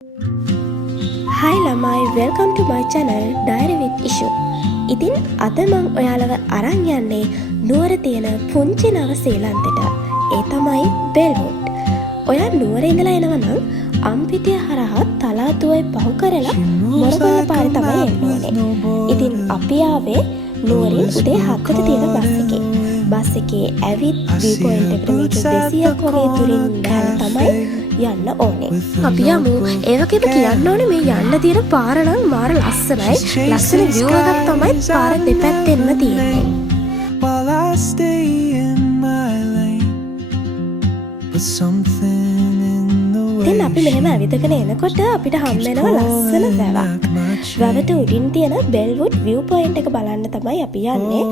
Hi ළමයි, welcome to my channel Diary with Ishu. ඉතින් අද මං ඔයාලව අරන් යන්නේ නුවර තියෙන පුංචි නව සීලන්තෙට. ඒ තමයි බෙල්වුඩ්. ඔයා නුවර ඉඳලා එනවා නම් අම්පිටිය හරහා තලාතුවයි පහු කරලා මොරගොල්ල පාරේ තමයි එන්න ඕනේ. ඉතින් අපි ආවේ නුවරින් උදේ 7ට තියෙන බස් එකේ. බස් එකේ ඇවිත් view point එකට මීටර් 200ක් වගේ දුරින් බහලා තමයි යන්න ඕනේ. අපි යමු. ඒ වගේම කියන්න ඕනේ මේ යන්න තියෙන පාර නම් මාර ලස්සනයි. ලස්සන view එකක් තමයි පාර දෙපැත්තෙන්ම තියෙන්නේ. While I stay in my lane, but something in the way දැන් අපි මෙහෙම ඇවිදගෙන එනකොට අපිට හම් වෙනවා ලස්සන වැවක්. වැවට උඩින් තියෙන බෙල්වුඩ් view point එක බලන්න තමයි අපි යන්නේ.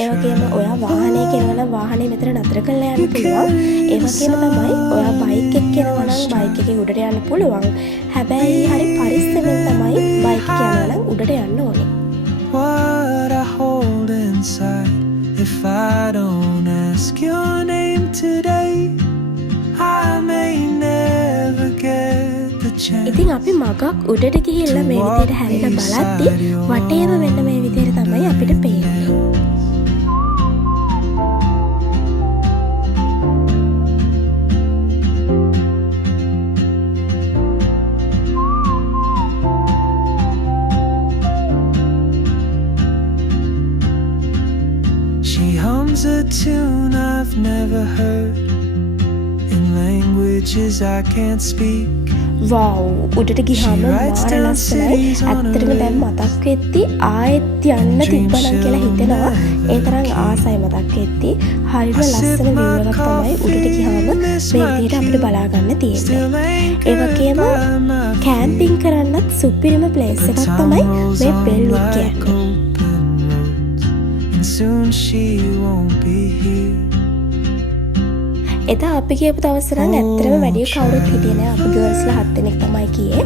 ඒ වගේම ඔයා වාහනයක එනවා නම් වාහනේ මෙතන නතර කරලා යන්න පුළුවන්. ඒ වගේම තමයි ඔයා බයික් එකක එනවා නම් බයික් එකේ උඩට යන්න පුළුවන්. හැබැයි හරි පරිස්සමෙන් තමයි බයික් එක යනවා නම් උඩට යන්න ඕනේ. what I hold inside. If I don't ask your name today, I may never get the chance. ඉතින් අපි මගක් උඩට ගිහිල්ලා මේ විදිහට හැරිලා බලද්දි වටේම මෙන්න මේ විදිහට තමයි අපිට පේන්නේ. She hums a tune I've never heard in languages I can't speak. වව් උඩට ගියාම මාර ලස්සනයි. ඇත්තටම දැන් මතක් වෙද්දි ආයෙත් යන්න තිබ්බනම් කියලා හිතෙනවා. ඒ තරම් ආසයි මතක් වෙද්දි. හරිම ලස්සන view එකක් තමයි උඩට ගියාම මේ විදිහට අපිට බලා ගන්න තියෙන්නේ. ඒ වගේම කැම්පින් කරන්නත් සුපිරිම ප්ලේස් එකක් තමයි මේ බෙල්වුඩ් කියන්නේ. And soon she won't be here. එදා අපි කියපු දවස් නම් ඇත්තටම වැඩි කවුරුත් හිටියේ නෑ. අපි ගර්ල්ස්ලා 7 දෙනෙක් තමයි ගියේ.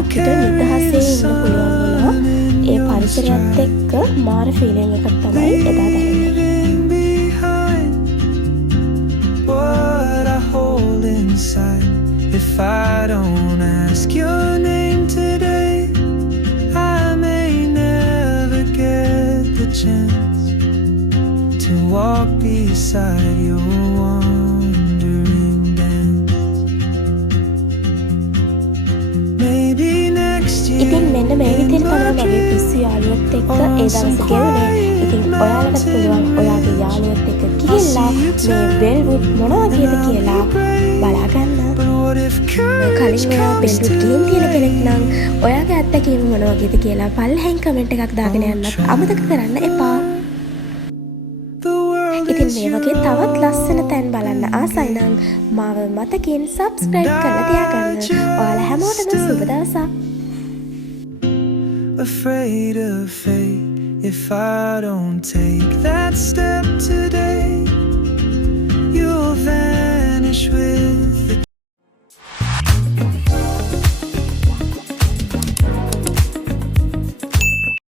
අපිට නිදහසේ ඉන්න පුළුවන් වුණා. ඒ පරිසරයත් එක්ක මාර ෆීලිං එකක් තමයි එදා දැනෙන්නේ. Behind what I hold inside. If I don't ask your name today, I may never get the chance to walk beside your wandering dance. Maybe next year. ඉතින් මෙන්න මේ විදිහට තමයි මගේ පිස්සු යාළුවොත් එක්ක ඒ දවස් ගෙවුනේ. ඉතින් ඔයාලට පුළුවන් ඔයාගේ යාළුවොත් එක්ක ගිහිල්ලා මේ බෙල්වුඩ් මොනවා කියද කියලා බලා ගන්න. But what if courage කලින් ඔයා comes බෙල්වුඩ් to ගේම් තියෙන කෙනෙක් නම් ඔයාගේ අත්දැකීම මොන වගේද කියලා පල්ලෙහෙන් කමෙන්ට් එකක් දාගෙන යන්නත් අමතක කරන්න එපා. the world ඉතින් is මේ වගේ තවත් ලස්සන තැන් බලන්න ආසයි නම් මාව මතකින් සබ්ස්ක්‍රයිබ් කරලා තියාගන්න. ඔයාලා හැමෝටම සුබ දවසක්. afraid of fate. If I don't take that step today, you'll vanish with